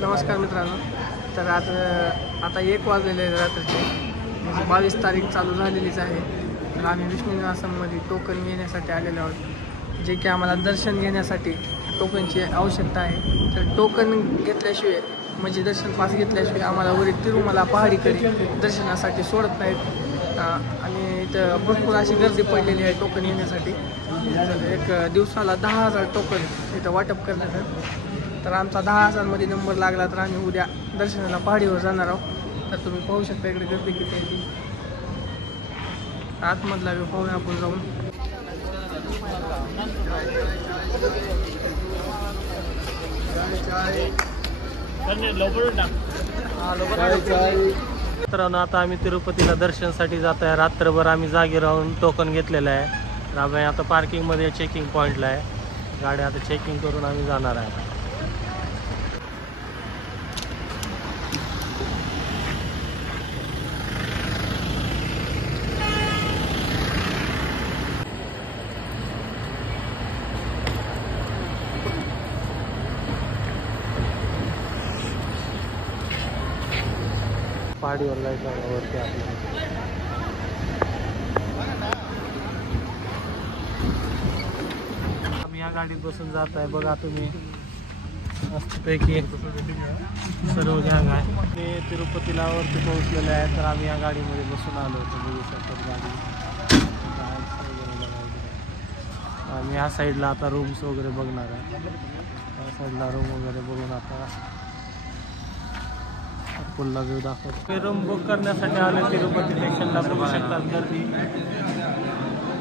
नमस्कार मित्रांनो. तर आता 1 वाजलेले आहे रात्रीचे. 22 तारीख चालू झालेलीच आहे. तर आम्ही विष्णू निवासमध्ये टोकन घेण्यासाठी आलेलो आहोत, जे की आम्हाला दर्शन घेण्यासाठी टोकनची आवश्यकता आहे. तर टोकन घेतल्याशिवाय म्हणजे दर्शन पास घेतल्याशिवाय आम्हाला वरील तिरुमला पहाडीकडे दर्शनासाठी सोडत नाहीत. आणि इथं भरपूर अशी गर्दी पडलेली आहे टोकन घेण्यासाठी. तर एक दिवसाला 10,000 टोकन इथं वाटप करण्यात आहे. तर आमचा 10,000 नंबर लागला तर आम्ही उद्या दर्शनाला पहाडीवर जाणार आहोत. तर तुम्ही पाहू शकता इकडे गर्दी किती आहे ती. आतमधला व्ह्यू पाहूया आपण जाऊन. मित्रांनो, आता आम्ही तिरुपतीला दर्शनासाठी जात आहे. रात्रभर आम्ही जागे राहून टोकन घेतलेलं आहे. तर आम्ही आता पार्किंगमध्ये चेकिंग पॉईंटला आहे. गाडी आता चेकिंग करून आम्ही जाणार आहे. पहाडीवर लाईट वरती आम्ही या गाडीत बसून जात आहे. बघा तुम्ही मस्तपैकी सर्व गॅंग आहे. मी तिरुपतीला वरती पोहोचलेले आहे. तर आम्ही या गाडीमध्ये बसून आलो होतो. बघू शकतो गाडी. आम्ही ह्या साईडला आता रूम्स वगैरे बघणार आहे. या साईडला रूम वगैरे बघून आता फुल्ला व्ह्यू दाखवतो. मी रूम बुक करण्यासाठी आले तिरुपती स्टेशनला. बघू शकतात गर्दी.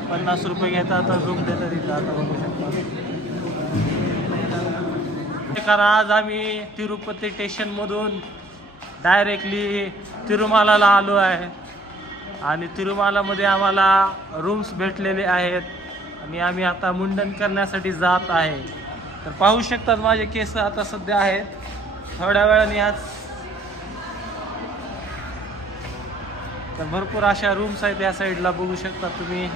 50 रुपये घेतात तर रूम देतात तिथं. आता बघू शकता. कारण आज आम्ही तिरुपती स्टेशनमधून डायरेक्टली तिरुमालाला आलो आहे. आणि तिरुमालामध्ये आम्हाला रूम्स भेटलेले आहेत. आणि आम्ही आता मुंडन करण्यासाठी जात आहे. तर पाहू शकतात माझे केस आता सध्या आहेत. थोड्या वेळाने आज तर भरपूर अशा रूम्स आहेत या साईडला. बघू शकता तुम्ही.